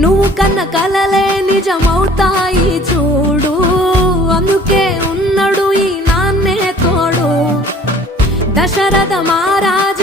నువ్వు కన్న కలలే నిజమవుతాయి చూడు, అందుకే ఉన్నాడు ఈ నాన్నే తోడు. దశరథ మహారాజ